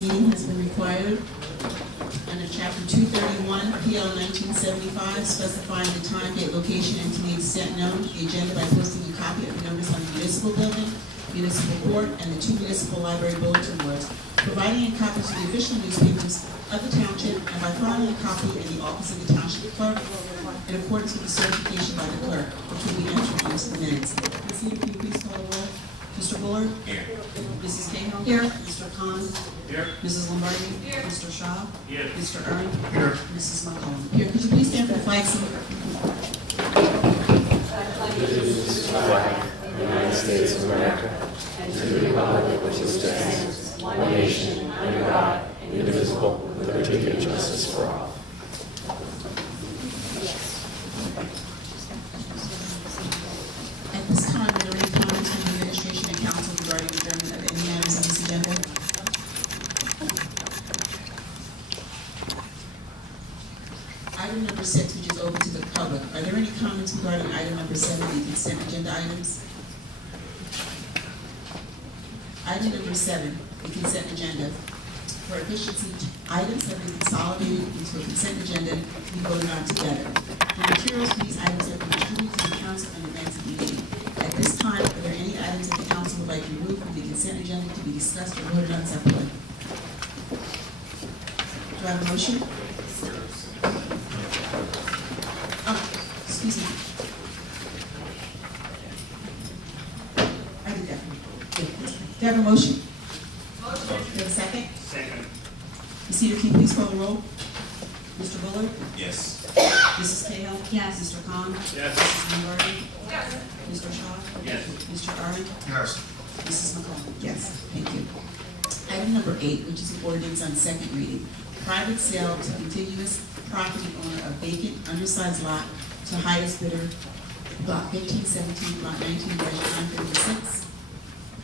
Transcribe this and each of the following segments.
Meeting has been required under Chapter 231, PL 1975, specifying the time, date, location, and to the extent known, the agenda by posting a copy of the notice on the municipal building, municipal court, and the two municipal library bulletin boards, providing a copy to the official newspapers of the township, and by filing a copy in the office of the township clerk, in accordance with the certification by the clerk, which will be entered into the minutes. Ms. Heath, can you please call the roll? Mr. Bullard? Here. Mrs. Cahill? Here. Mr. Khan? Here. Mrs. Lombardi? Here. Mr. Shaw? Here. Mr. Aaron? Here. Mrs. McCollum? Here. Could you please stand for the flag salute? Allegiance to the flag of the United States of America and to the republic which stands one nation under God, indivisible, with liberty and justice for all. At this time, are there any comments from the administration and council regarding adjournment of any items on this agenda? Item number 6, which is open to the public. Are there any comments regarding item number 7, the consent agenda items? Item number 7, the consent agenda. For efficiency, items have been consolidated into a consent agenda to be voted on together. The materials for these items have been distributed to the council in advance of the meeting. At this time, are there any items that the council would like to remove from the consent agenda to be discussed or voted on separately? Do I have a motion? Oh, excuse me. I did that. Do I have a motion? Motion. Do you have a second? Second. Ms. Heath, can you please call the roll? Mr. Bullard? Yes. Mrs. Cahill? Yes. Mr. Khan? Yes. Mrs. Lombardi? Yes. Mr. Shaw? Yes. Mr. Aaron? Yes. Mrs. McCollum? Yes, thank you. Item number 8, which is an ordinance on second reading. Private sale to contiguous property owner of vacant, undersized lot to highest bidder, block 1517, lot 19-936,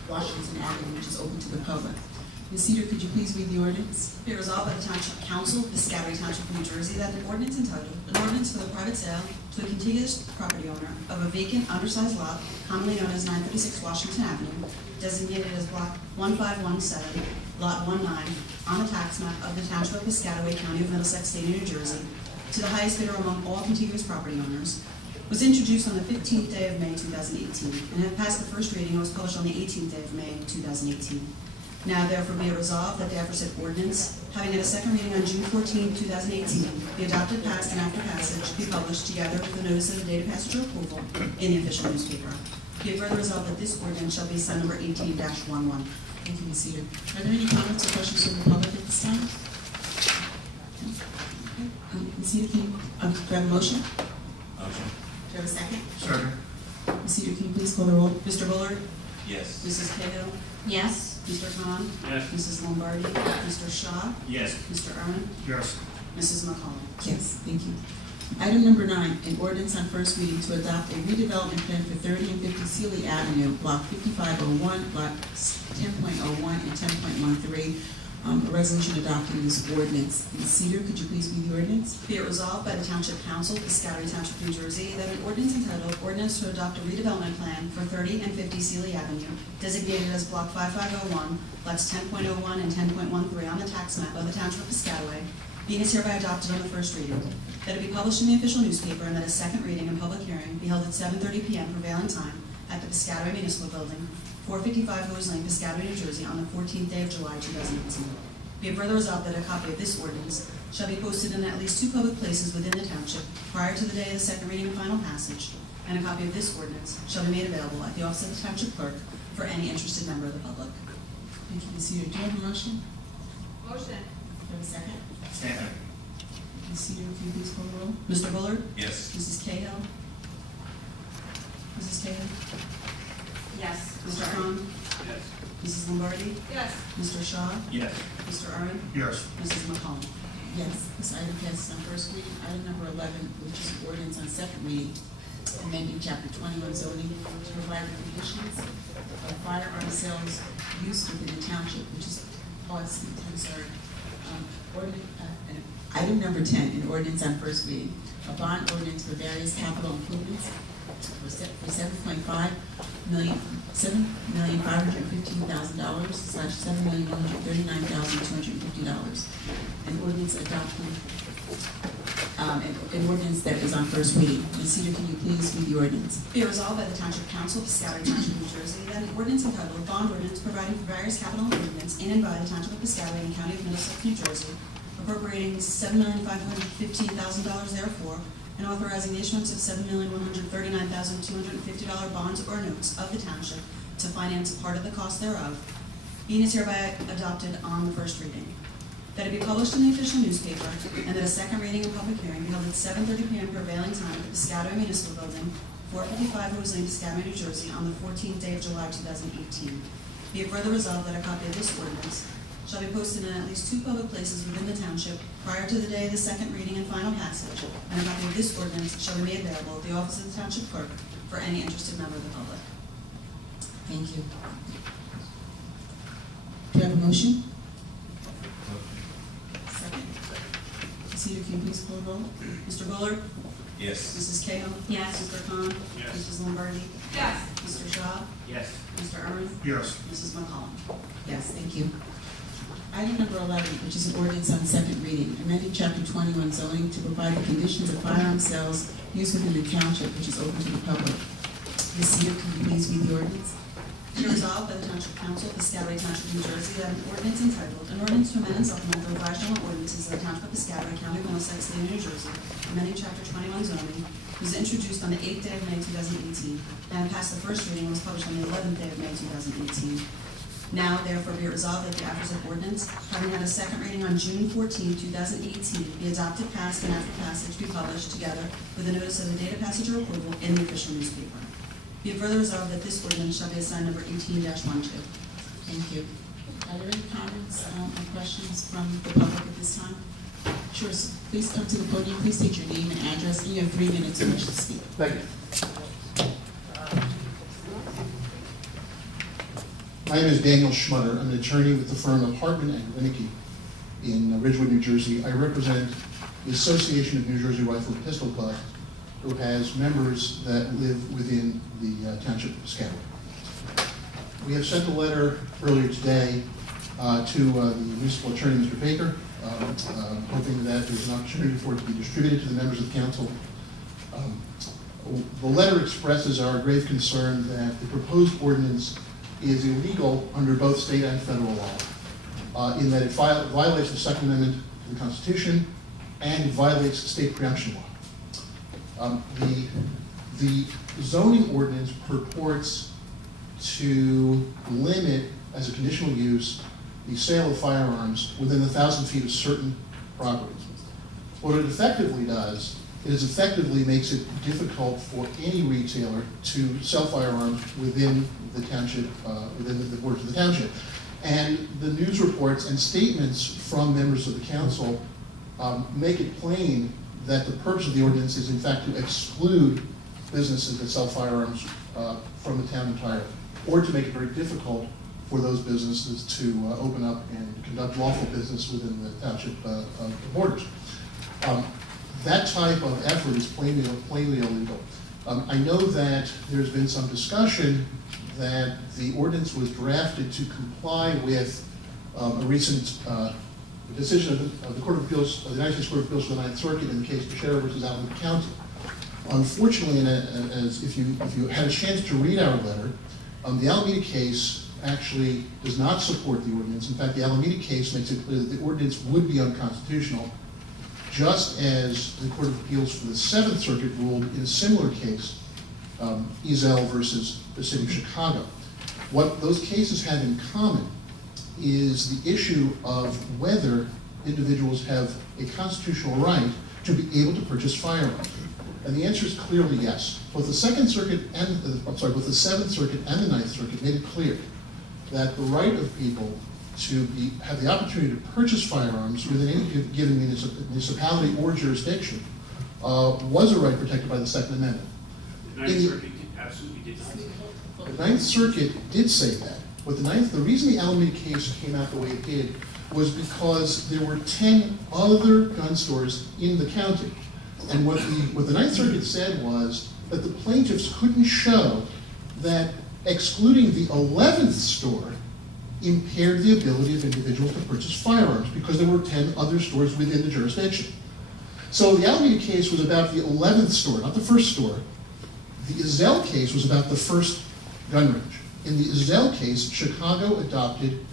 Washington Avenue, which is open to the public. Ms. Cedar, could you please read the ordinance? Be resolved by the Township Council, Piscataway Township, New Jersey, that the ordinance entitled, an ordinance for the private sale to a contiguous property owner of a vacant, undersized lot, commonly known as 936 Washington Avenue, designated as block 1517, lot 19, on the tax map of the Township of Piscataway, County of Middlesex, State of New Jersey, to the highest bidder among all contiguous property owners, was introduced on the 15th day of May 2018, and had passed the first reading and was published on the 18th day of May 2018. Now therefore be it resolved that the aforesaid ordinance, having had a second reading on June 14, 2018, be adopted, passed, and after passage, be published together with the notice of the date of passage or approval in the official newspaper. Be it further resolved that this ordinance shall be Senate number 18-11. Thank you, Ms. Cedar. Are there any comments or questions from the public at this time? Ms. Cedar, can you, do I have a motion? Motion. Do you have a second? Second. Ms. Cedar, can you please call the roll? Mr. Bullard? Yes. Mrs. Cahill? Yes. Mr. Khan? Yes. Mrs. Lombardi? Mr. Shaw? Yes. Mr. Aaron? Yes. Mrs. McCollum? Yes, thank you. Item number 9, an ordinance on first reading to adopt a redevelopment plan for 30 and 50 Sealy Avenue, block 5501, lots 10.01 and 10.13. A resolution adopting this ordinance. Ms. Cedar, could you please read the ordinance? Be it resolved by the Township Council, Piscataway Township, New Jersey, that an ordinance entitled, Ordinance to Adopt a Redevelopment Plan for 30 and 50 Sealy Avenue, designated as Block 5501, lots 10.01 and 10.13 on the tax map of the Township of Piscataway, being is hereby adopted on the first reading, that it be published in the official newspaper, and that a second reading and public hearing be held at 7:30 p.m. prevailing time at the Piscataway Municipal Building, 455 Hose Lane, Piscataway, New Jersey, on the 14th day of July, 2018. Be it further resolved that a copy of this ordinance shall be posted in at least 2 public places within the township prior to the day of the second reading and final passage, and a copy of this ordinance shall be made available at the office of the township clerk for any interested member of the public. Thank you, Ms. Cedar. Do you have a motion? Motion. Do you have a second? Second. Ms. Cedar, can you please call the roll? Mr. Bullard? Yes. Mrs. Cahill? Mrs. Cahill? Yes. Mr. Sorry. Khan? Yes. Mrs. Lombardi? Yes. Mr. Shaw? Yes. Mr. Aaron? Yes. Mrs. McCollum? Yes, this item passes on first reading. Item number 11, which is an ordinance on second reading, amending chapter 21 zoning to provide the conditions of firearm sales use within the township, which is, I'm sorry. Item number 10, an ordinance on first reading, a bond ordinance for various capital improvements for 7.5 $7,515,000 / $7,139,250. An ordinance adopting, an ordinance that is on first reading. Ms. Cedar, can you please read the ordinance? Be it resolved by the Township Council of Piscataway, Township, New Jersey, that an ordinance entitled Bond Ordinance Providing for Various Capital Improvements in and by the Township of Piscataway and County of Middlesex, New Jersey, appropriating $7,515,000 therefore, and authorizing the issuance of $7,139,250 bonds or notes of the Township to finance part of the cost thereof, being is hereby adopted on the first reading. That it be published in the official newspaper, and that a second reading and public hearing be held at 7:30 p.m. prevailing time at the Piscataway Municipal Building, 455 Rose Lane, Piscataway, New Jersey, on the 14th day of July 2018. Be it further resolved that a copy of this ordinance shall be posted in at least 2 public places within the Township prior to the day of the second reading and final passage, and a copy of this ordinance shall be made available at the office of the Township Clerk for any interested member of the public. Thank you. Do you have a motion? Second. Ms. Cedar, can you please call the roll? Mr. Bullard? Yes. Mrs. Cahill? Yes. Mr. Khan? Yes. Mrs. Lombardi? Yes. Mr. Shaw? Yes. Mr. Irwin? Yes. Mrs. McCollum? Yes, thank you. Item number 11, which is an ordinance on second reading, amending chapter 21 zoning to provide the conditions of firearm sales used within the township, which is open to the public. Ms. Cedar, can you please read the ordinance? Be resolved by the Township Council of Piscataway, Township, New Jersey, that an ordinance entitled, an ordinance to amend and supplement the revised general ordinances of the Township of Piscataway, County of Middlesex, State of New Jersey, amending chapter 21 zoning, was introduced on the 8th day of May 2018, and passed the first reading and was published on the 11th day of May 2018. Now, therefore, be it resolved that the aforesaid ordinance, having had a second reading on June 14, 2018, be adopted, passed, and after passage be published together with a notice of the date of passage or approval in the official newspaper. Be it further resolved that this ordinance shall be assigned number 18-12. Thank you. Are there any comments or questions from the public at this time? Sure, so please come to the podium, please state your name and address, and you have 3 minutes in which to speak. Thank you. My name is Daniel Schmutter. I'm an attorney with the firm of Hartman and Winnicke in Ridgewood, New Jersey. I represent the Association of New Jersey Rifle and Pistol Club, who has members that live within the Township of Piscataway. We have sent a letter earlier today to the municipal attorney, Mr. Baker, hoping that there's an opportunity for it to be distributed to the members of the council. The letter expresses our grave concern that the proposed ordinance is illegal under both state and federal law, in that it violates the Second Amendment to the Constitution and it violates state preemption law. The zoning ordinance purports to limit, as a conditional use, the sale of firearms within 1,000 feet of certain properties. What it effectively does is effectively makes it difficult for any retailer to sell firearms within the township, within the borders of the township. And the news reports and statements from members of the council make it plain that the purpose of the ordinance is in fact to exclude businesses that sell firearms from the town entirely, or to make it very difficult for those businesses to open up and conduct lawful business within the township borders. That type of effort is plainly illegal. I know that there's been some discussion that the ordinance was drafted to comply with a recent decision of the Court of Appeals, of the United States Court of Appeals for the Ninth Circuit in the case Piscataway versus Alameda County. Unfortunately, as if you had a chance to read our letter, the Alameda case actually does not support the ordinance. In fact, the Alameda case makes it clear that the ordinance would be unconstitutional, just as the Court of Appeals for the Seventh Circuit ruled in a similar case, Ezel versus the City of Chicago. What those cases have in common is the issue of whether individuals have a constitutional right to be able to purchase firearms. And the answer is clearly yes. Both the Second Circuit and both the Seventh Circuit and the Ninth Circuit made it clear that the right of people to have the opportunity to purchase firearms within any given municipality or jurisdiction was a right protected by the Second Amendment. The Ninth Circuit absolutely did not say that. The Ninth Circuit did say that. But the reason the Alameda case came out the way it did was because there were 10 other gun stores in the county. And what the Ninth Circuit said was that the plaintiffs couldn't show that Excluding the 11th store impaired the ability of individuals to purchase firearms because there were 10 other stores within the jurisdiction. So the Alameda case was about the 11th store, not the first store. The Ezell case was about the first gun range. In the Ezell case, Chicago adopted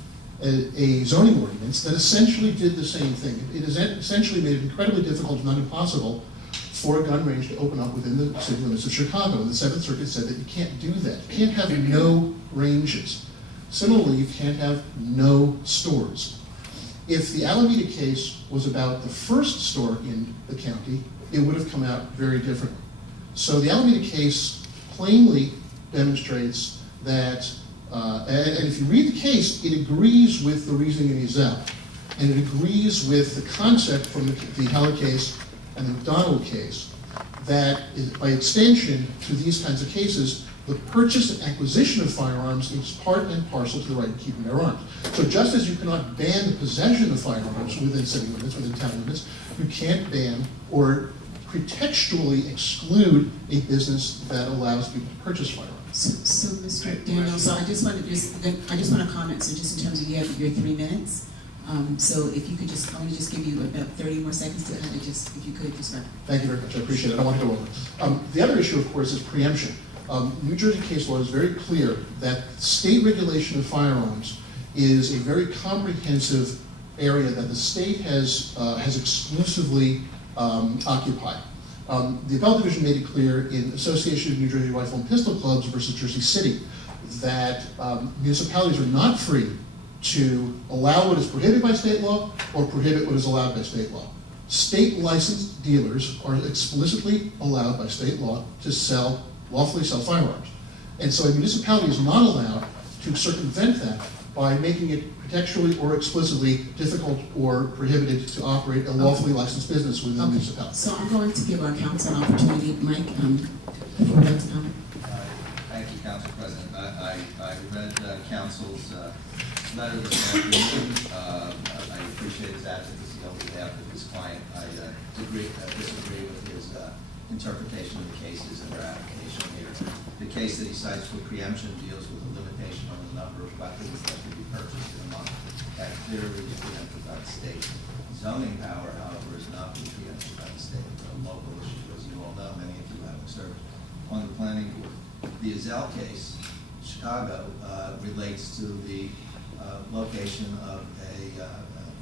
a zoning ordinance that essentially did the same thing. It essentially made it incredibly difficult, if not impossible, for a gun range to open up within the city limits of Chicago. And the Seventh Circuit said that you can't do that. You can't have no ranges. Similarly, you can't have no stores. If the Alameda case was about the first store in the county, it would have come out very differently. So the Alameda case plainly demonstrates that, and if you read the case, it agrees with the reasoning in Ezell, and it agrees with the concept from the Heller case and the McDonald case, that by extension to these kinds of cases, the purchase and acquisition of firearms is part and parcel to the right to keep and bear arms. So just as you cannot ban the possession of firearms within city limits, within town limits, you can't ban or pretextually exclude a business that allows people to purchase firearms. So Mr. Daniel, so I just want to comment, so just in terms of you have your 3 minutes. So if you could just, I want to just give you about 30 more seconds to kind of just, if you could just wrap. Thank you very much, I appreciate it, I don't want to go over. The other issue, of course, is preemption. New Jersey case law is very clear that state regulation of firearms is a very comprehensive area that the state has exclusively occupied. The Appellate Division made it clear in Association of New Jersey Rifle and Pistol Clubs versus Jersey City that municipalities are not free to allow what is prohibited by state law or prohibit what is allowed by state law. State licensed dealers are explicitly allowed by state law to lawfully sell firearms. And so a municipality is not allowed to circumvent that by making it contextually or explicitly difficult or prohibited to operate a lawfully licensed business within the municipality. So I'm going to give our council an opportunity. Mike, if you would like to comment. Thank you, Council President. I read council's letter this afternoon. I appreciate his advocacy on behalf of his client. I disagree with his interpretation of the cases and their application here. The case that he cites for preemption deals with a limitation on the number of weapons that can be purchased in a month. That clearly is preempted by the state. Zoning power, however, is not being preempted by the state. It's a local issue, as you all know, many of you have served on the planning board. The Ezell case, Chicago, relates to the location of a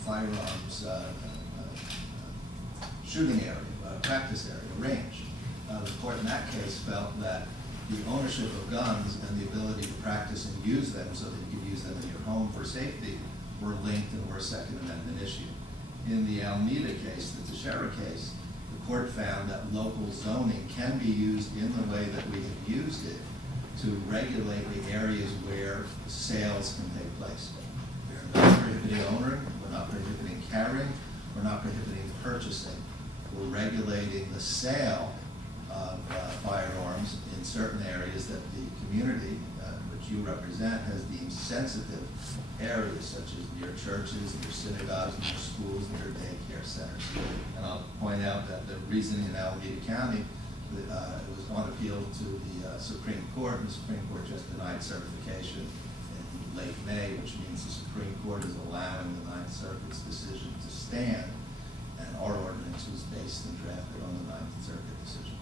firearms shooting area, practice area, range. The court in that case felt that the ownership of guns and the ability to practice and use them so that you could use them in your home for safety were linked and were a Second Amendment issue. In the Alameda case, the Teixeira case, the court found that local zoning can be used in the way that we have used it to regulate the areas where sales can take place. We're not prohibiting owning, we're not prohibiting carrying, we're not prohibiting purchasing. We're regulating the sale of firearms in certain areas that the community, which you represent, has deemed sensitive areas, such as near churches, near synagogues, near schools, near daycare centers. And I'll point out that the reasoning in Alameda County, it was on appeal to the Supreme Court, and the Supreme Court just denied certification in late May, which means the Supreme Court is allowing the Ninth Circuit's decision to stand, and our ordinance was based and drafted on the Ninth Circuit decision.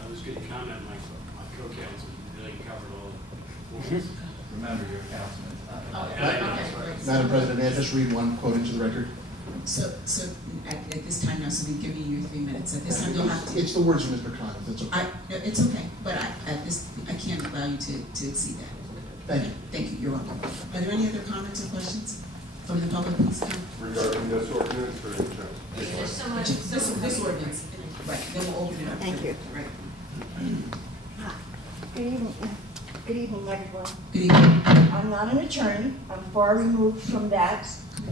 I was going to comment, my co-counsel really covered all the points. Remember, your councilman. Madam President, may I just read one quote into the record? So at this time now, so we've given you your 3 minutes. At this time, you'll have to. It's the words of Mr. Khan, if that's okay. It's okay, but I can't allow you to exceed that. Thank you. Thank you, you're welcome. Are there any other comments or questions from the public, please? Regarding this ordinance or in general? There's so much. This ordinance, right, then we'll open it up. Thank you. Right. Good evening. Good evening, everyone. Good evening. I'm not an attorney. I'm far removed from that.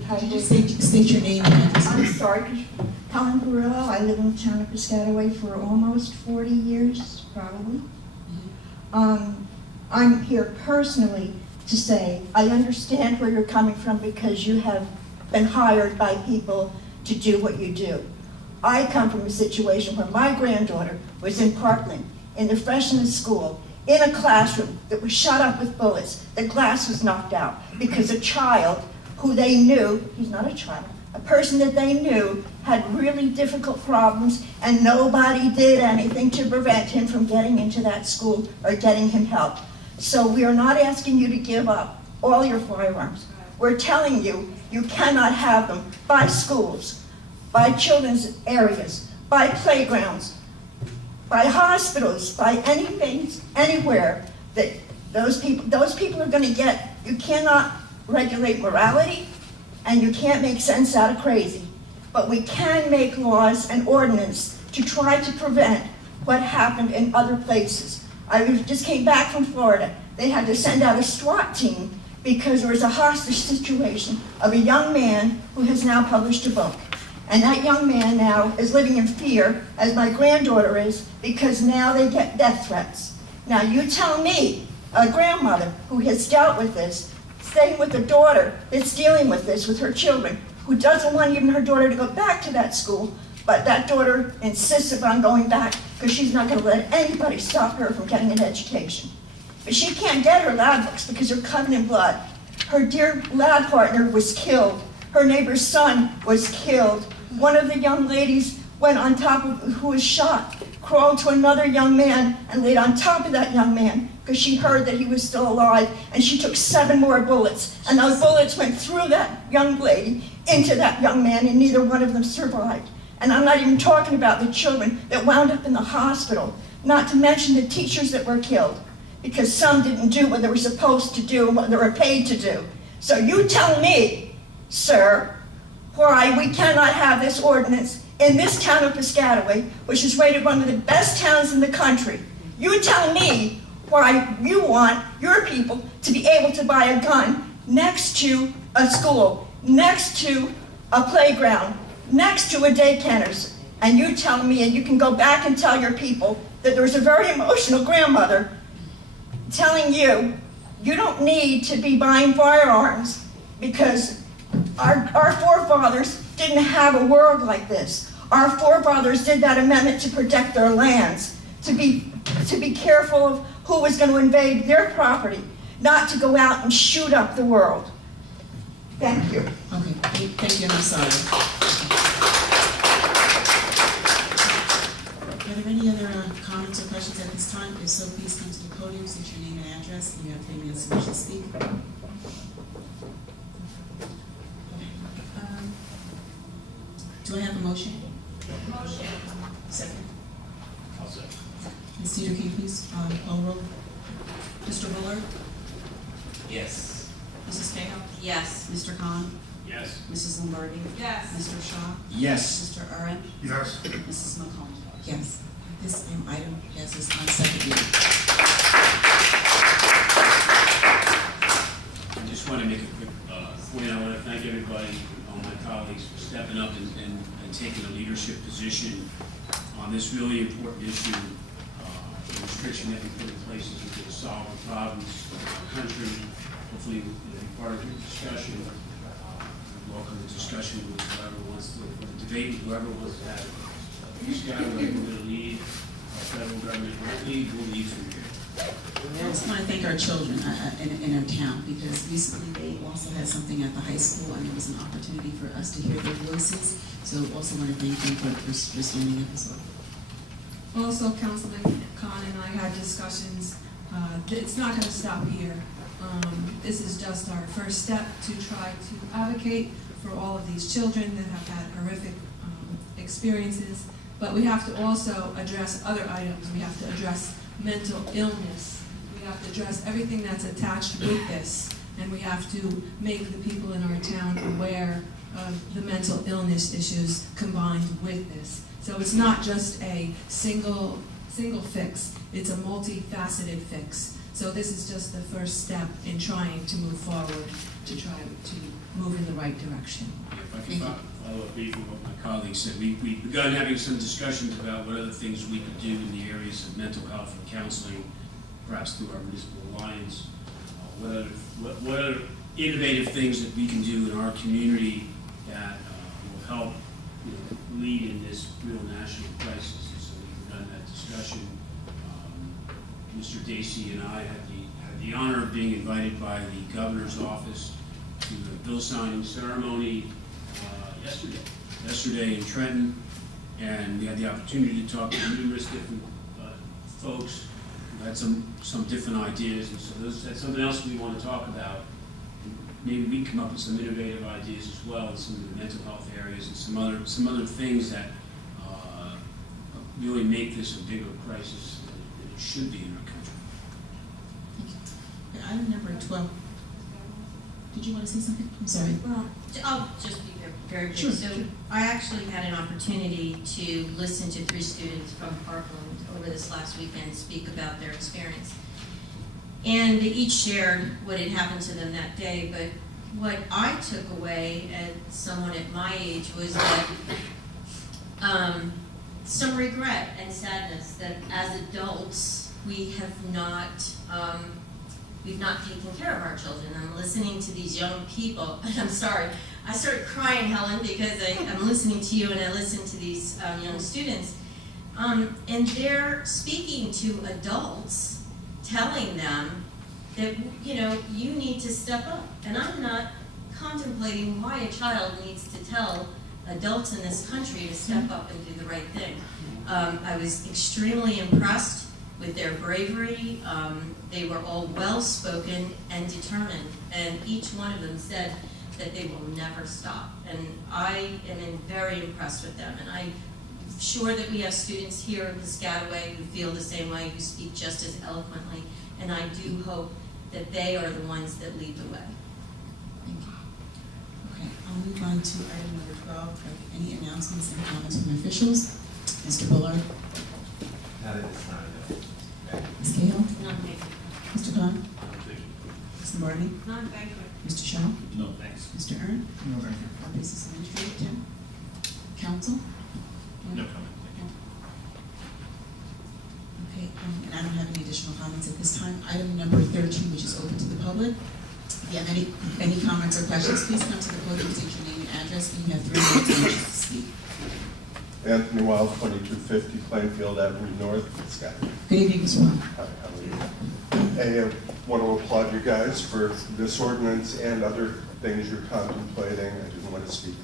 Could you just state your name and address? I'm sorry, Helen Guerrillo. I live in the town of Piscataway for almost 40 years, probably. I'm here personally to say I understand where you're coming from because you have been hired by people to do what you do. I come from a situation where my granddaughter was in Parkland in the freshman school in a classroom that was shot up with bullets. The glass was knocked out because a child who they knew, he's not a child, a person that they knew had really difficult problems, and nobody did anything to prevent him from getting into that school or getting him help. So we are not asking you to give up all your firearms. We're telling you, you cannot have them by schools, by children's areas, by playgrounds, by hospitals, by anything, anywhere that those people are going to get. You cannot regulate morality, and you can't make sense out of crazy. But we can make laws and ordinance to try to prevent what happened in other places. I just came back from Florida. They had to send out a SWAT team because there was a hostage situation of a young man who has now published a book. And that young man now is living in fear, as my granddaughter is, because now they get death threats. Now you tell me, a grandmother who has dealt with this, staying with a daughter that's dealing with this, with her children, who doesn't want even her daughter to go back to that school, but that daughter insists upon going back because she's not going to let anybody stop her from getting an education. But she can't get her lab books because they're covered in blood. Her dear lab partner was killed. Her neighbor's son was killed. One of the young ladies went on top of, who was shot, crawled to another young man and laid on top of that young man because she heard that he was still alive, and she took 7 more bullets, and those bullets went through that young lady into that young man, and neither one of them survived. And I'm not even talking about the children that wound up in the hospital, not to mention the teachers that were killed, because some didn't do what they were supposed to do and what they were paid to do. So you tell me, sir, why we cannot have this ordinance in this town of Piscataway, which is rated one of the best towns in the country. You tell me why you want your people to be able to buy a gun next to a school, next to a playground, next to a daycare. And you tell me, and you can go back and tell your people, that there was a very emotional grandmother telling you, you don't need to be buying firearms because our forefathers didn't have a world like this. Our forefathers did that amendment to protect their lands, to be careful of who was going to invade their property, not to go out and shoot up the world. Thank you. Okay, thank you, and I'm sorry. Are there any other comments or questions at this time? If so, please come to the podium, state your name and address, and you have 3 minutes to wish to speak. Do I have a motion? Motion. Second. I'll second. Ms. Cedar, can you please call roll? Mr. Bullard? Yes. Mrs. Cahill? Yes. Mr. Khan? Yes. Mrs. Lombardi? Yes. Mr. Shaw? Yes. Mr. Uren? Yes. Mrs. McComb? Yes. This item passes on second reading. I just want to make a quick point. I want to thank everybody, all my colleagues, for stepping up and taking a leadership position on this really important issue. The restriction that we put in place is going to solve the problems of our country. Hopefully, it'll be part of the discussion. Welcome the discussion with whoever wants to, the debate with whoever wants to have it. Piscataway, we're going to lead. Our federal government won't lead. We'll lead from here. I just want to thank our children in our town, because recently they also had something at the high school, and it was an opportunity for us to hear their voices. So also want to thank them for standing up as well. Also, Councilman Khan and I had discussions. It's not going to stop here. This is just our first step to try to advocate for all of these children that have had horrific experiences. But we have to also address other items. We have to address mental illness. We have to address everything that's attached with this. And we have to make the people in our town aware of the mental illness issues combined with this. So it's not just a single fix, it's a multifaceted fix. So this is just the first step in trying to move forward, to try to move in the right direction. If I can follow up briefly what my colleagues said, we've begun having some discussions about what other things we could do in the areas of mental health and counseling, perhaps through our municipal alliance. What other innovative things that we can do in our community that will help lead in this real national crisis. So we've begun that discussion. Mr. Dacey and I had the honor of being invited by the governor's office to the bill signing ceremony yesterday in Trenton, and we had the opportunity to talk to numerous different folks who had some different ideas, and so that's something else we want to talk about. Maybe we can come up with some innovative ideas as well in some of the mental health areas and some other things that really make this a bigger crisis than it should be in our country. Okay, item number 12. Did you want to say something? I'm sorry. Well, I'll just be very brief. Sure, So sure. I actually had an opportunity to listen to 3 students from Parkland over this last weekend speak about their experience. And they each shared what had happened to them that day, but what I took away as someone at my age was that some regret and sadness that as adults we have not we've not taken care of our children. I'm listening to these young people, and I'm sorry, I started crying, Helen, because I'm listening to you and I listen to these young students, and they're speaking to adults, telling them that, you know, you need to step up. And I'm not contemplating why a child needs to tell adults in this country to step up and do the right thing. I was extremely impressed with their bravery. They were all well-spoken and determined, and each one of them said that they will never stop. And I am very impressed with them, and I'm sure that we have students here in Piscataway who feel the same way, who speak just as eloquently, and I do hope that they are the ones that lead the way. Thank you. Okay, I'll move on to item number 12. Any announcements and comments from officials? Mr. Bullard? Not at this time, no. Ms. Cahill? Non-thank Mr. Khan? Mr. Marty? you. Non-thank you. Mr. Shaw? No, thanks. Mr. Ern? No, thank you. Our business administrator, Tim? Council? No comment, thank you. Okay, and I don't have any additional comments at this time. Item number 13, which is open to the public. If you have any comments or questions, please come to the podium, state your name and address, and you have 3 minutes to speak. Anthony Wild, 2250 Plainfield Avenue North, Piscataway. Good evening, Mr. Wong. Hi, how are you? Hey, I want to applaud you guys for this ordinance and other things you're contemplating. I didn't want to speak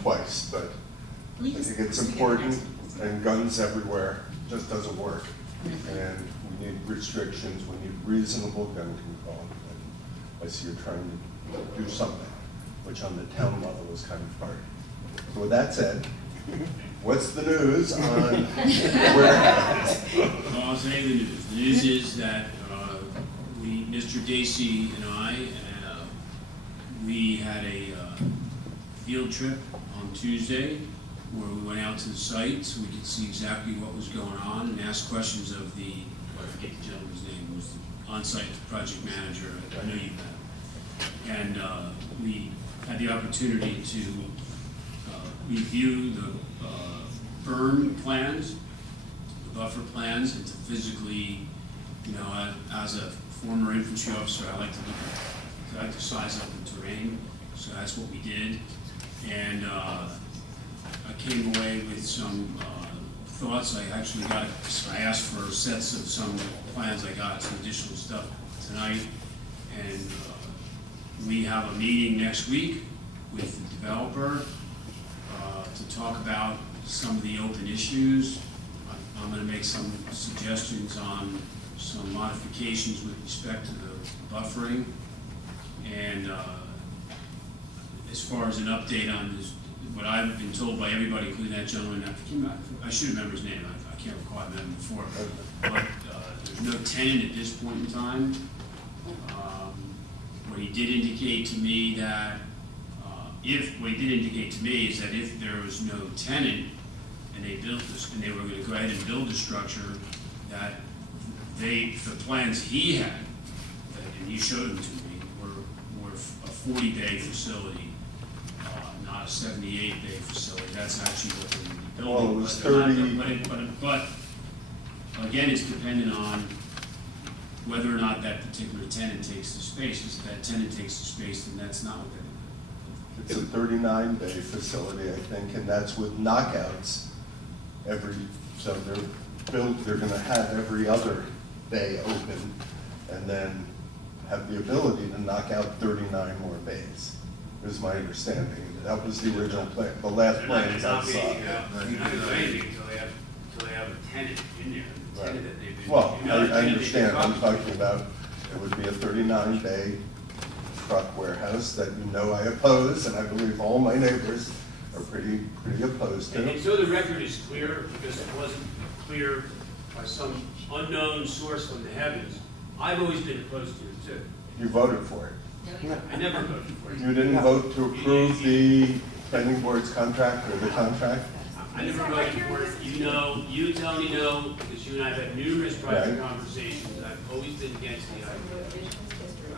twice, but I Please. think it's important, and guns everywhere just doesn't work. And we need restrictions, we need reasonable gun control. And I see you're trying to do something, which on the town level is kind of hard. So with that said, what's the news on where? Well, I'll say the news. The news is that Mr. Dacey and I, we had a field trip on Tuesday where we went out to the site so we could see exactly what was going on and ask questions of I forget the gentleman's name, who was the on-site project manager. I know you met. And we had the opportunity to review the burn plans, the buffer plans, and to physically, you know, as a former infantry officer, I like to size up the terrain, so that's what we did. And I came away with some thoughts. I asked for sets of some plans. I got some additional stuff tonight, and we have a meeting next week with the developer to talk about some of the open issues. I'm going to make some suggestions on some modifications with respect to the buffering. And as far as an update on this, what I've been told by everybody, including that gentleman, I should remember his name, I can't recall, I met him before, but there's no tenant at this point in time. What he did indicate to me that is that if there was no tenant and they built this, and they were going to go ahead and build the structure, that the plans he had, and he showed them to me, were a 40-bay facility, not a 78-bay facility. That's actually what they would be building. Well, it was 30. But again, it's dependent on whether or not that particular tenant takes the space. If that tenant takes the space, then that's not what they're going to do. It's a 39-bay facility, I think, and that's with knockouts so they're going to have every other bay open and then have the ability to knock out 39 more bays, is my understanding. That was the original plan, the last plan I saw. They're not gonna do anything until they have a tenant in there, the tenant that they've been. Well, you know, the I tenant they've understand, been I'm talking about, it would be a 39-bay truck warehouse that you know I oppose, and I believe all my neighbors are pretty opposed to. And so the record is clear, because it wasn't clear by some unknown source from the heavens, I've always been opposed to it too. You voted for it. I never voted for it. You didn't vote to approve the planning board's contract or the contract? I never voted for it. You know, you, Tony, know, because you and I have had numerous private Right. conversations. I've always been against the idea.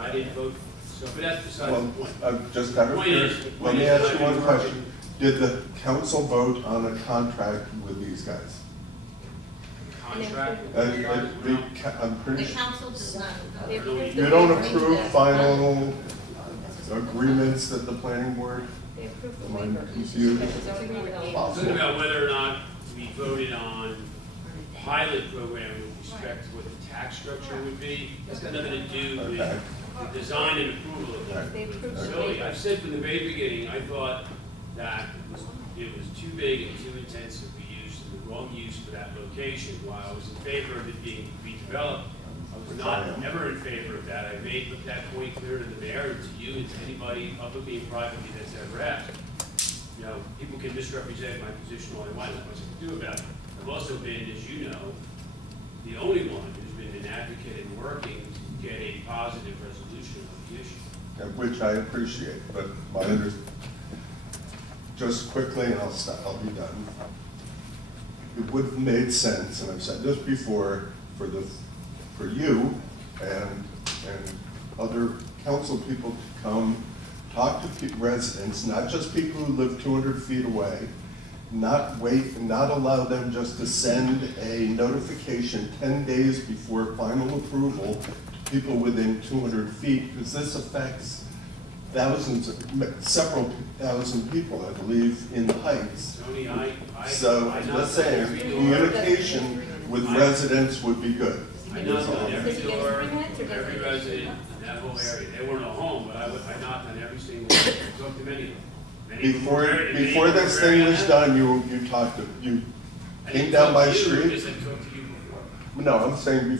I didn't vote for it. So, but that's beside Well, the point. I've just got Point to, is- let point me is ask that you I've one been question. Did the council vote on a contract with these guys? Contract. I'm pretty The sure. council does not. You don't approve final agreements that the planning board? Am I confused? Talking about whether or not we voted on pilot program with respect to what the tax structure would be, that's got nothing to do with Okay. the design and approval of Right. the facility. I've said from the very beginning, I thought that it was too big and too intensive. We used the wrong use for that location. While I was in favor of it being redeveloped, I was not ever in favor of that. I made that point clear to the mayor and to you and to anybody publicly and privately that's ever asked. You know, people can misrepresent my position all they want, not much I can do about it. I've also been, as you know, the only one who's been an advocate in working to get a positive resolution of the issue. Which I appreciate, but just quickly, and I'll be done. It would have made sense, and I've said this before, for you and other council people to come talk to residents, not just people who live 200 feet away, not wait and not allow them just to send a notification 10 days before final approval to people within 200 feet, because this affects several thousand people, I believe, in the Heights. Tony, So, I just knocked on saying, every door. communication with residents would be good. I knocked on every door, every resident in that whole area. They weren't a home, but I knocked on every single one. I talked to many of them. Many of them were very- Before this thing was done, you I came didn't down talk my to you, street. because I talked to you before. No, I'm saying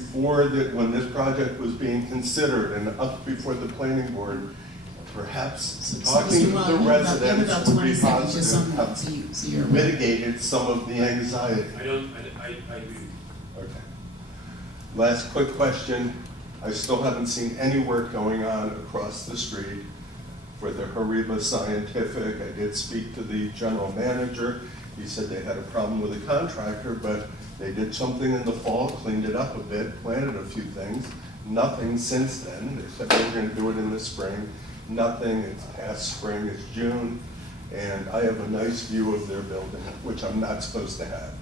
when this project was being considered and up before the planning board, perhaps So, talking to Mr. Wall, the you have about residents would 20 be seconds, just positive, so you're. mitigated some of the anxiety. I agree with you. Okay. Last quick question. I still haven't seen any work going on across the street for the Hariba Scientific. I did speak to the general manager. He said they had a problem with the contractor, but they did something in the fall, cleaned it up a bit, planted a few things. Nothing since then. They said they were going to do it in the spring. Nothing. It's past spring. It's June. And I have a nice view of their building, which I'm not supposed to have.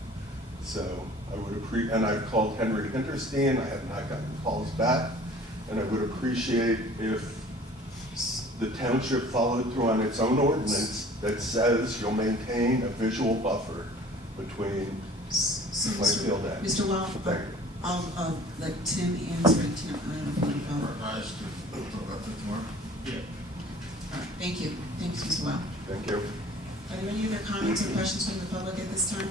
So I would appreciate, and I've called Henry Hinterstein. I have not gotten calls back. And I would appreciate if the township followed through on its own ordinance that says you'll maintain a visual buffer between So, Plainfield and. Mr. Wall, Thank you. I'll let Tim answer it tonight. Guys, to talk about it tomorrow? Yeah. All right, thank you. Thanks, Mr. Wall. Thank you. Are there any other comments or questions from the public at this time?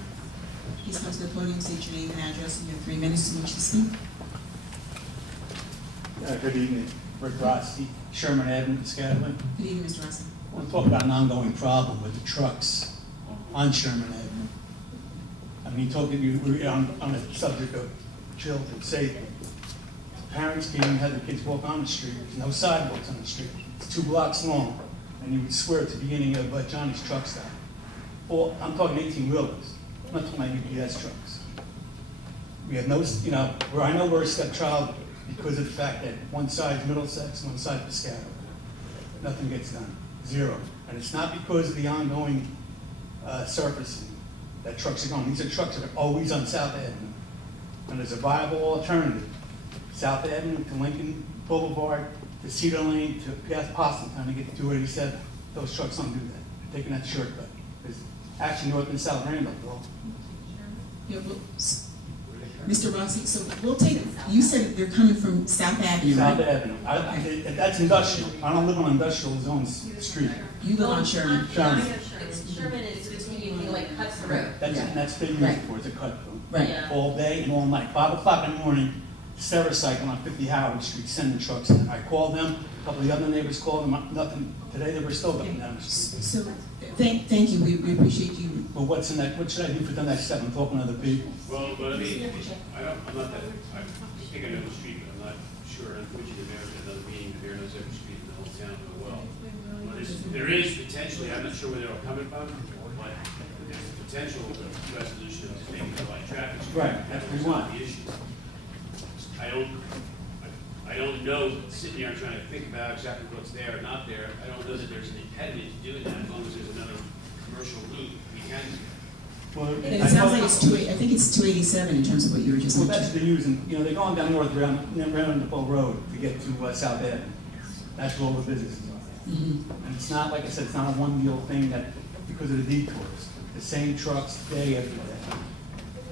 Please come to the podium, state your name and address, and you have 3 minutes in which to speak. Good evening, Rick Rossi, Sherman Avenue, Piscataway. Good evening, Mr. Russell. I want to talk about an ongoing problem with the trucks on Sherman Avenue. I mean, we're on the subject of children safety. Parents can't even have their kids walk on the street. There's no sidewalks on the street. It's 2 blocks long, and you would swear it's the beginning of Johnny's truck stop. Well, I'm talking 18-wheelers. I'm not talking about UPS trucks. We have no, where I know we're a stepchild because of the fact that one side's Middlesex, one side Piscataway. Nothing gets done, 0. And it's not because of the ongoing surfacing that trucks are going. These are trucks that are always on South Avenue. And there's a viable alternative. South Avenue to Lincoln Boulevard, to Cedar Lane, to past Postletown to get to 287. Those trucks don't do that. They're taking that shortcut. There's actually north and south Randolph. Yeah, well, Mr. Rossi, so we'll take, you said they're coming from South Avenue, South right? Avenue. That's industrial. I don't live on industrial zone street. You live on Sherman. Sherman. Sherman is between, you like cuts the road. That's been Right. used for, it's a cut through. Right. Yeah. All day and all night. 5 o'clock in the morning, Stericycle on 50 Howard Street sending trucks in. I called them, a couple of the other neighbors called them, nothing. Today they were still going down the street. So, thank you, we appreciate you. But what should I do for the next step? I'm talking to other people. Well, but I mean, I'm not that, I think I know the street, but I'm not sure, unfortunately, the mayor's at another meeting, the mayor knows every street in the whole town real well. But there is potentially, I'm not sure where they're all coming from, but there's a potential resolution to make it like traffic. Right, that's what we want. The issue. I don't know, sitting here trying to think about exactly what's there or not there, I don't know that there's an impediment to doing that, as long as there's another commercial route we can do. Well, And it sounds like it's I think it's 287 in terms of what you were just Well, that's mentioning. they're using, they're going down north around the Bow Road to get to South Avenue. That's where all the businesses are. Mhm. And it's not, like I said, it's not a one-deal thing that, because of the detours. The same trucks day after day.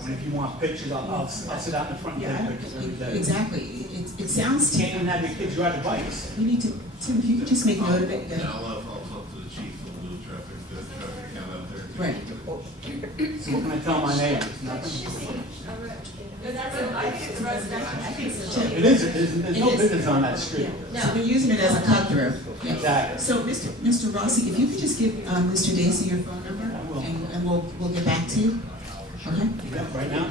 I mean, if you want pictures, I'll sit out in the front and take pictures every day. Exactly, it sounds, You can't even have your kids ride the bikes. we need to, Tim, if you could just make note of it. Yeah, I'll talk to the chief, we'll do traffic count out there. Right. So what can I tell my neighbors? Nothing. I think it's residential. I think so too. It is, there's no business on that street. So they're using it as a cut through. Yeah. Exactly. So, Mr. Rossi, if you could just give Mr. Dacey your phone number, I will. and we'll get back to you. Okay? Yeah, right now?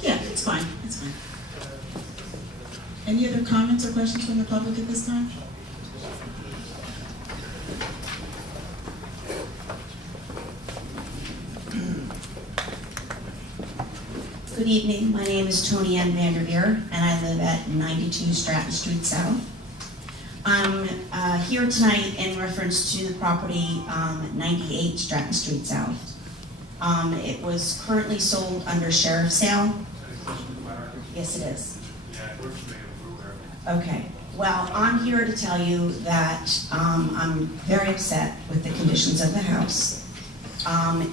Yeah, it's fine, it's fine. Any other comments or questions from the public at this time? Good evening, my name is Tony Ann Vanderveer, and I live at 92 Stratton Street South. I'm here tonight in reference to the property 98 Stratton Street South. It was currently sold under sheriff's sale. Yes, it is. Okay, well, I'm here to tell you that I'm very upset with the conditions of the house.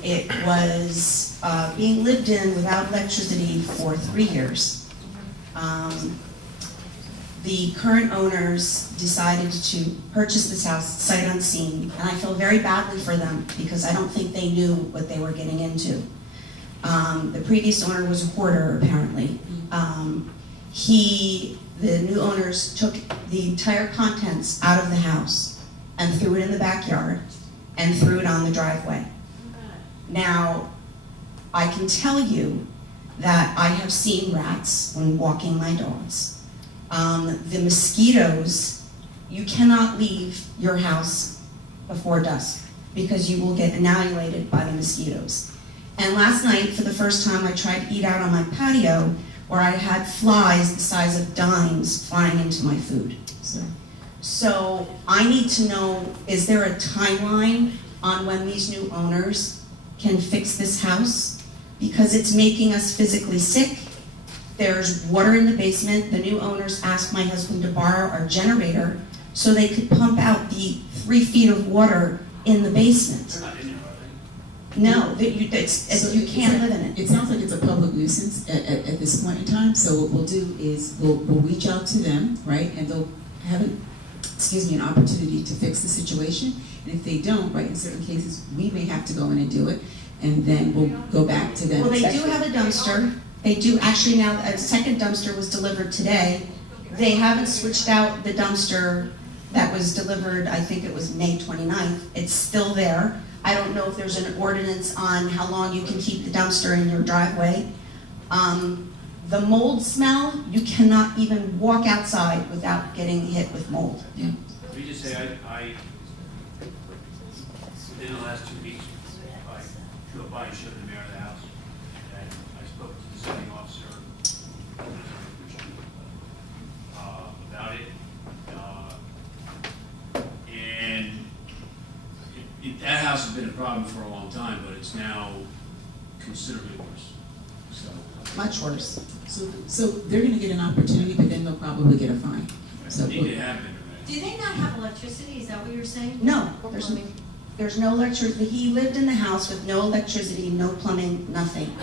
It was being lived in without electricity for 3 years. The current owners decided to purchase this house sight unseen, and I feel very badly for them because I don't think they knew what they were getting into. The previous owner was a hoarder, apparently. The new owners took the entire contents out of the house and threw it in the backyard and threw it on the driveway. Now, I can tell you that I have seen rats when walking my dogs. The mosquitoes, you cannot leave your house before dusk because you will get annihilated by the mosquitoes. And last night, for the first time, I tried to eat out on my patio where I had flies the size of dimes flying into my food. So I need to know, is there a timeline on when these new owners can fix this house? Because it's making us physically sick. There's water in the basement. The new owners asked my husband to borrow our generator so they could pump out the 3 feet of water in the basement. No, you can't live in it. It sounds like it's a public nuisance at this point in time, so what we'll do is we'll reach out to them, right, and they'll have an opportunity to fix the situation, and if they don't, right, in certain cases, we may have to go in and do it, and then we'll go back to them. Well, they do have a dumpster. They do, actually now, a second dumpster was delivered today. They haven't switched out the dumpster that was delivered, I think it was May 29th. It's still there. I don't know if there's an ordinance on how long you can keep the dumpster in your driveway. The mold smell, you cannot even walk outside without getting hit with mold. Yeah. Let me just say, I within the last 2 weeks, I drove by and showed the mayor of the house, and I spoke to the zoning officer about it. And that house has been a problem for a long time, but it's now considerably worse. So Much worse. So they're gonna get an opportunity, but then they'll probably get a fine. So I think they have been. Do they not have electricity? Is that what you're saying? No, there's no electricity. He lived in the house with no electricity, no plumbing, nothing,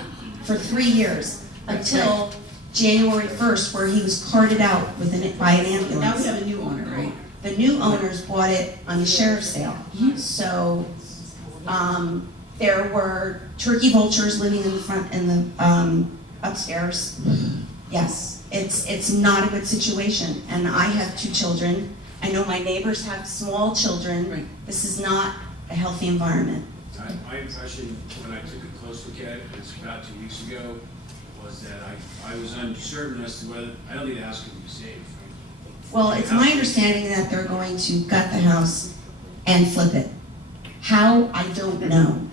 for 3 years, until January 1st, where he was carted out by an ambulance. Now we have a new owner, right? The new owners bought it on the sheriff's sale. So, there were turkey vultures living in the front, in the, upstairs. Yes, it's not a good situation, and I have 2 children. I know my neighbors have small children. Right. This is not a healthy environment. My impression, when I took a close look at it, it's about 2 weeks ago, was that I was uncertain as to whether, I don't think the house could be saved, frankly. Well, it's my understanding that they're going to gut the house and flip it. How, I don't know.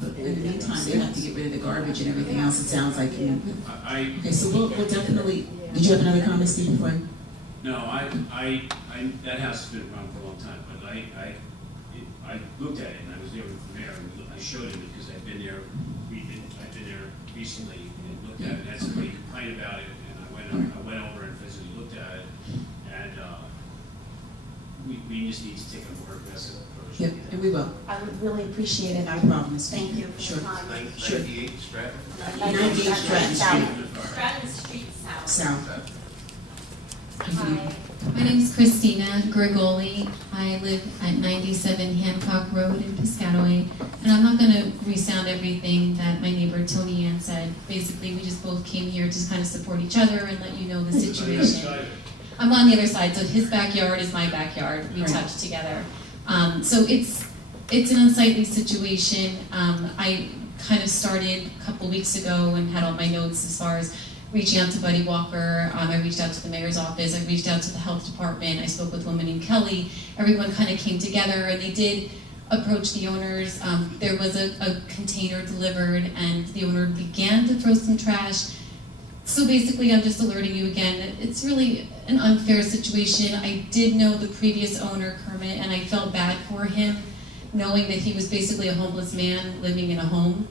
But in the meantime, they have to get rid of the garbage and everything else, it sounds like. Okay, so we'll definitely, did you have another comment, Steve, before? No, that house has been around for a long time, but I looked at it, and I was there with the mayor, and I showed him because I've been there recently, and looked at it, and had somebody complain about it, and I went over and physically looked at it, and, we just need to take a more aggressive approach. Yeah, and we will. I would really appreciate it. Not a problem, Ms. Thank you. Sure. Sure. 98 Stratton? 98 Stratton Street, Stratton Street South. south. Hi, my name is Christina Grigoli. I live at 97 Hancock Road in Piscataway. And I'm not going to resound everything that my neighbor Tony Ann said. Basically, we just both came here to kind of support each other and let you know the situation. I'm on the other side, so his backyard is my backyard. We touch together. So it's an unsightly situation. I kind of started a couple weeks ago and had all my notes as far as reaching out to Buddy Walker. I reached out to the mayor's office. I reached out to the health department. I spoke with a woman named Kelly. Everyone kind of came together, and they did approach the owners. There was a container delivered, and the owner began to throw some trash. So basically, I'm just alerting you again that it's really an unfair situation. I did know the previous owner, Kermit, and I felt bad for him, knowing that he was basically a homeless man living in a home.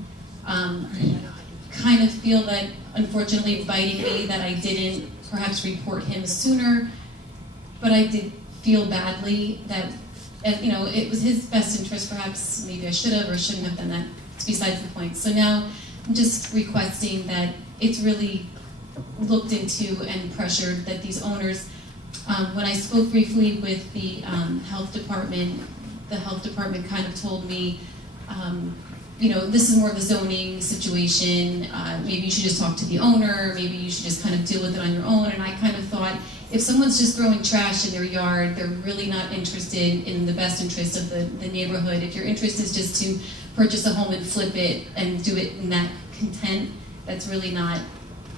Kind of feel that, unfortunately, it's biting me that I didn't perhaps report him sooner, but I did feel badly that, it was his best interest. Perhaps maybe I should have or shouldn't have done that. It's besides the point. So now I'm just requesting that it's really looked into and pressured, that these owners, when I spoke briefly with the health department kind of told me, this is more of a zoning situation, maybe you should just talk to the owner, maybe you should just kind of deal with it on your own. And I kind of thought, if someone's just throwing trash in their yard, they're really not interested in the best interest of the neighborhood. If your interest is just to purchase a home and flip it and do it in that content, that's really not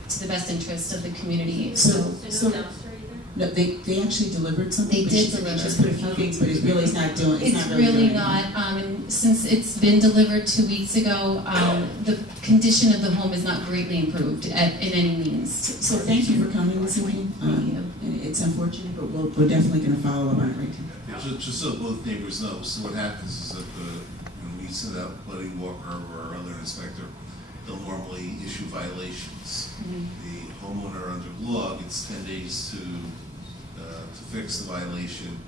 to the best interest of the community. So No, they actually delivered something. They did They deliver. just put a few things, but it really is not doing, it's It's not really really doing not, and since it's been delivered 2 weeks ago, the condition of the home is not greatly improved in any means. So thank you for coming this evening. And it's unfortunate, but we're definitely gonna follow up on it right now. Yeah, just so both neighbors know, so what happens is that when we send out Buddy Walker or our other inspector, they'll normally issue violations. The homeowner under law gets 10 days to fix the violation.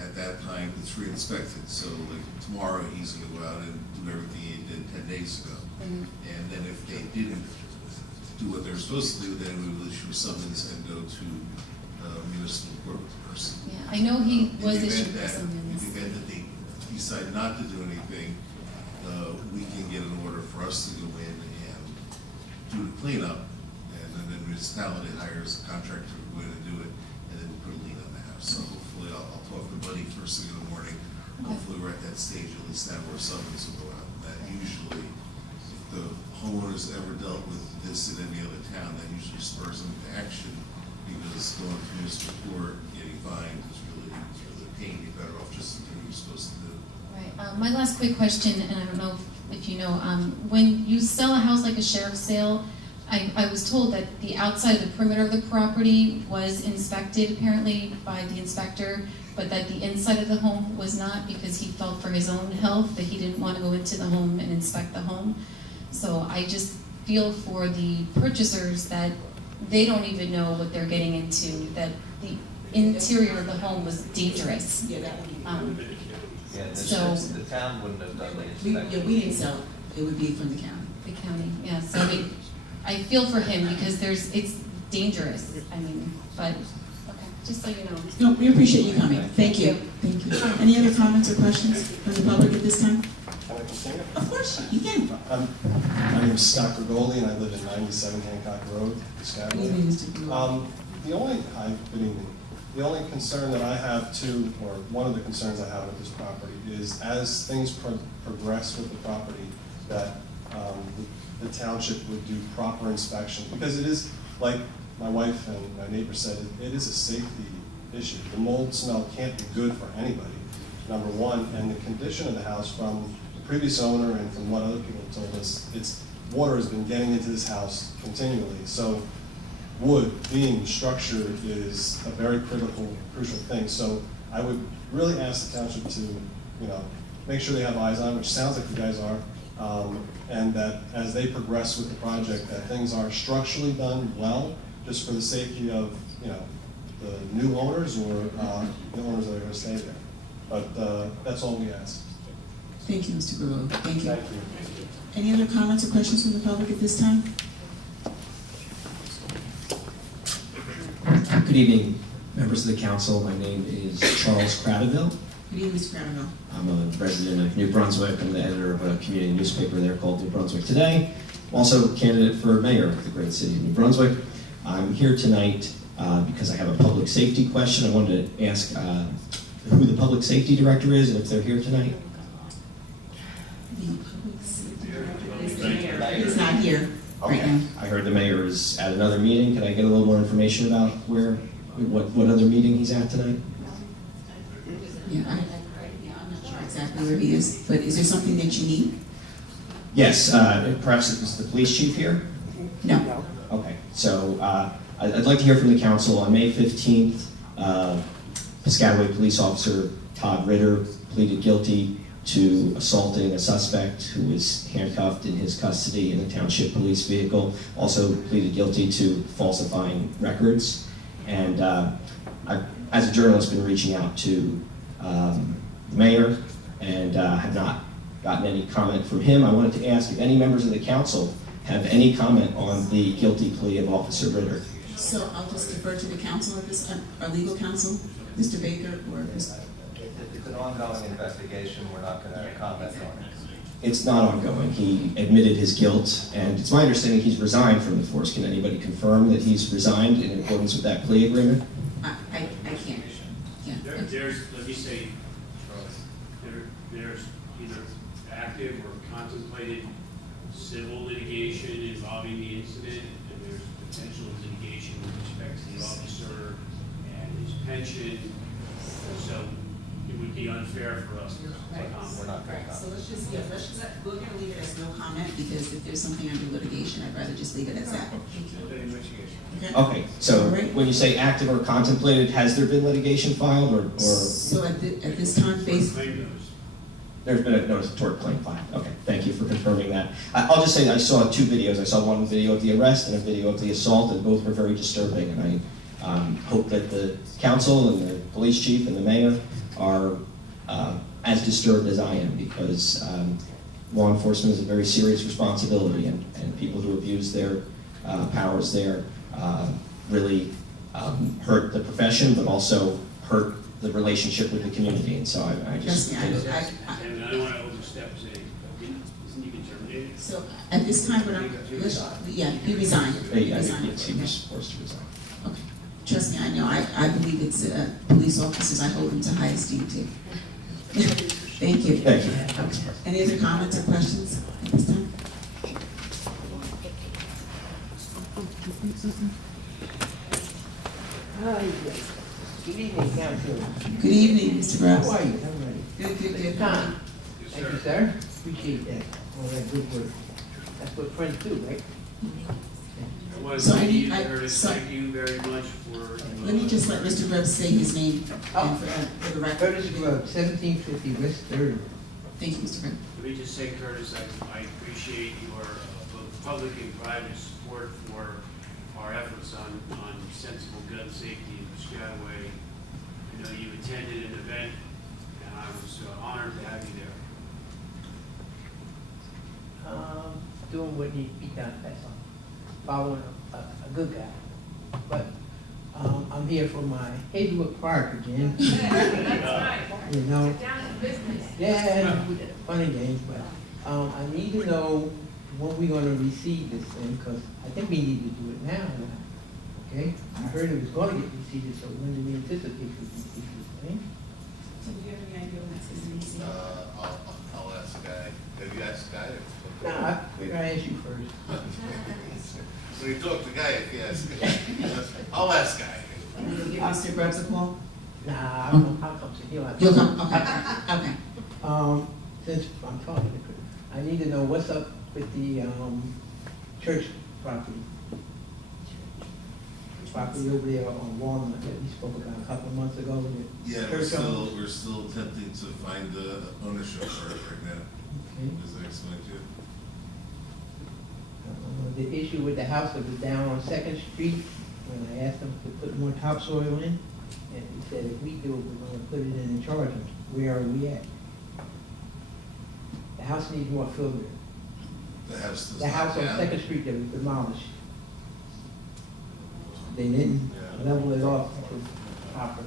At that time, it's re-inspected. So like tomorrow, he's gonna go out and do everything he did 10 days ago. And then if they didn't do what they're supposed to do, then we will issue a summons and go to municipal court person. Yeah, I know he was In the issued event for that- In summons. the event that they decide not to do anything, we can get an order for us to go in and do the cleanup, and then the municipality hires a contractor to go in and do it, and then put a lien on the house. So hopefully, I'll talk to Buddy first thing in the morning. Hopefully, we're at that stage, at least now, where summons will go out. That usually, if the homeowners ever dealt with this in any other town, that usually spurs them to action, because going to municipal court, getting fined is really a pain. You're better off just doing what you're supposed to do. Right. My last quick question, and I don't know if you know, when you sell a house like a sheriff's sale, I was told that the outside of the perimeter of the property was inspected apparently by the inspector, but that the inside of the home was not, because he felt for his own health that he didn't want to go into the home and inspect the home. So I just feel for the purchasers that they don't even know what they're getting into, that the interior of the home was dangerous. Yeah, that would be. The town wouldn't have done the We didn't sell it. It would be from the county. county, yeah, so I mean, I feel for him because it's dangerous. I mean, but, okay, just so you know. No, we appreciate you coming. Thank you. Thank you. Any other comments or questions from the public at this time? Can I continue? Of course, you can. My name is Scott Grigoli, and I live at 97 Hancock Road, Good evening, Piscataway. Mr. Brewer. Good evening. The only concern that I have too, or one of the concerns I have with this property is as things progress with the property, that the township would do proper inspection, because it is, like my wife and my neighbor said, it is a safety issue. The mold smell can't be good for anybody, number one, and the condition of the house from the previous owner and from what other people told us, water has been getting into this house continually. So wood, beam, structure is a very crucial thing. So I would really ask the township to, make sure they have eyes on it, which sounds like you guys are, and that as they progress with the project, that things are structurally done well, just for the safety of, the new owners or the owners that are going to stay there. But that's all we ask. Thank you, Mr. Brewer. Thank you. Thank you. Any other comments or questions from the public at this time? Good evening, members of the council. My name is Charles Cradaville. Good evening, Mr. Cradaville. I'm a resident of New Brunswick. I'm the editor of a community newspaper there called New Brunswick Today. I'm also a candidate for mayor of the great city of New Brunswick. I'm here tonight because I have a public safety question. I wanted to ask who the public safety director is and if they're here tonight. The public safety director is the mayor. He's not here right now. I heard the mayor is at another meeting. Can I get a little more information about what other meeting he's at tonight? Yeah, I'm not sure exactly where he is, but is there something that you need? Yes, perhaps is the police chief here? No. Okay, so I'd like to hear from the council. On May 15th, Piscataway police officer Todd Ritter pleaded guilty to assaulting a suspect who was handcuffed in his custody in a township police vehicle. Also pleaded guilty to falsifying records. And I've, as a journalist, been reaching out to the mayor and have not gotten any comment from him. I wanted to ask if any members of the council have any comment on the guilty plea of Officer Ritter. So I'll just defer to the council at this, our legal counsel, Mr. Baker or Mr. It's an ongoing investigation, we're not going to comment on it. It's not ongoing. He admitted his guilt, and it's my understanding he's resigned from the force. Can anybody confirm that he's resigned in accordance with that plea agreement? I can't. Yeah. There's, let me say, Charles, there's either active or contemplated civil litigation involving the incident, and there's potential litigation with respect to the officer and his pension. So it would be unfair for us to comment. We're not going to So comment. we're going to leave it as no comment, because if there's something under litigation, I'd rather just leave it as that. Okay? Okay, so when you say active or contemplated, has there been litigation filed or So at this time, based, there's been a notice of tort claim filed? Okay, thank you for confirming that. I'll just say I saw two videos. I saw one video of the arrest and a video of the assault, and both were very disturbing. And I hope that the council and the police chief and the mayor are as disturbed as I am, because law enforcement is a very serious responsibility, and people who abuse their powers there really hurt the profession, but also hurt the relationship with the community. And so I just trust me, And I don't want to overstep saying, isn't he been terminated? so at this time, he resigned. He resigned. He was forced to resign. Okay. Trust me, I know. I believe it's police officers. I hold them to high esteem too. Thank you. Thank you. Okay. Any other comments or questions at this time? Good evening, Council. Good evening, Mr. Gross. How are you? I'm ready. Good. Tom. Thank you, sir. Appreciate that. All that good work. That's what friends do, right? I want to So thank you, I- Curtis, so- thank you very much for. Let me just let Mr. Grubb say his name Oh. for the record. Curtis Road, 1750 West Third. Thank you, Mr. Grubb. Let me just say, Curtis, I appreciate your both public and private support for our efforts on sensible gun safety in Piscataway. I know you attended an event, and I was honored to have you there. Doing what needs to be done, that's all. following a good guy. But I'm here for my Hazelwood Park again. You know? Yeah, fun and games, but I need to know when we're gonna receive this thing, because I think we need to do it now. Okay? I heard it was gonna get received, so when do we anticipate we receive this thing? So do you have any idea when that's gonna be received? I'll ask Guy. Have you asked Guy? No, I figured I'd ask you first. So you talk to Guy if you ask Guy. I'll ask Guy. You'll give Mr. Grubbs a call? Nah, I'll come to you. You'll come, okay. Since I'm talking to Chris, I need to know what's up with the church property. Property over there on Walnut that we spoke about a couple of months ago. Yeah, we're still attempting to find the ownership for it right now. Okay. As I explained to you. The issue with the house that was down on Second Street, when I asked them to put more topsoil in, and he said if we do it, we're gonna put it in and charge them. Where are we at? The house needs more filter. The house does The house on not Second Street that was demolished. They didn't level it off to proper.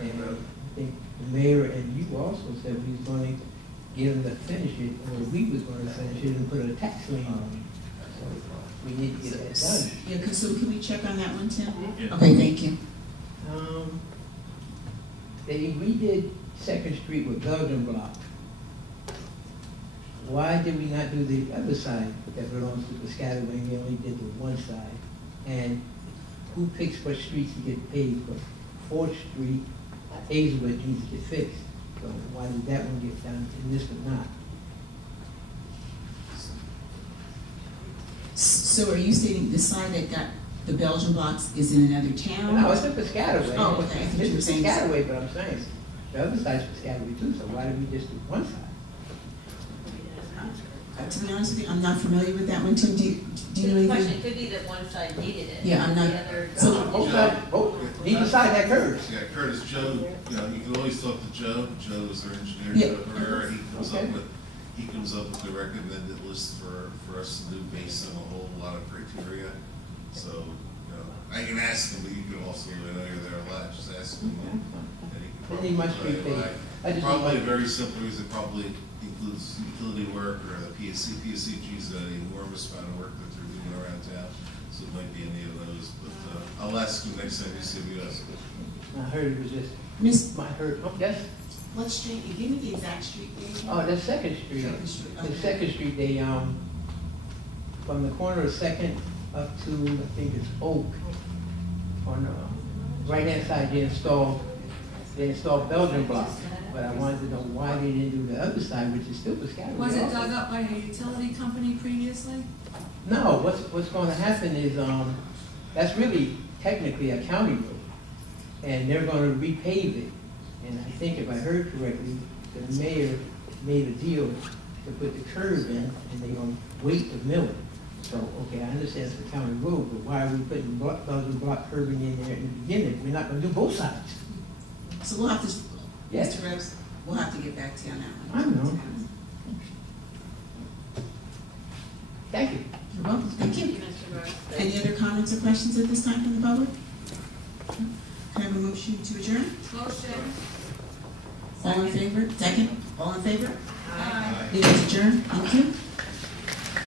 And I think the mayor and you also said we was gonna get them to finish it, or we was gonna finish it and put a tax lien on it. So we need to get that done. Yeah, so can we check on that one, Tim? Yeah. Okay, thank you. They redid Second Street with Belgian block. Why did we not do the other side that belongs to Piscataway? We only did the one side. And who picks what streets to get paid for? 4th Street, Hazelwood needs to get fixed. So why did that one get done and this one not? So are you stating the side that got the Belgian blocks is in another town? No, it's in Piscataway. Oh, okay, I thought you were It's saying. Piscataway, but I'm saying, the other side's Piscataway too, so why did we just do one side? To be honest with you, I'm not familiar with that one, Tim. Do you know The question, anything? it could be that one side needed it. Yeah, I'm not- The other. so- Both sides, neither side that curves. Yeah, Curtis, Joe, you know, you can always talk to Joe. Joe is our engineer, Yeah. Joe Herrera. Okay. He comes up with the recommended list for us to do based on a whole lot of criteria. So, you know, I can ask him, but you can also, I know you're there a lot, just ask him. And he I need my street paid. I just Probably need my- very simple, because it probably includes utility work, or the PSCG's an enormous amount of work that they're doing around town. So it might be any of those, but I'll ask him next time you see me. I heard it was just, yes, What street? You give me the exact street name. oh, that's Second Street. Second Street, The okay. Second Street, they, from the corner of Second up to, I think it's Oak, on the right-hand side, they installed Belgian blocks. But I wanted to know why they didn't do the other side, which is still Piscataway. Was it also. dug up by a utility company previously? No, what's gonna happen is, that's really technically a county road. And they're gonna repave it. And I think if I heard correctly, the mayor made a deal to put the curb in, and they're gonna wait to mill it. So, okay, I understand it's a county road, but why are we putting Belgian block curbing in there in the beginning? We're not gonna do both sides. So we'll have to, Yes. Mr. Rose, we'll have to get back to you on that one. I know. Thank you. You're welcome, thank you. Any other comments or questions at this time from the public? Can I have a motion to adjourn? Motion. All in favor? Second? All in favor? Aye. Meeting is adjourned, thank you.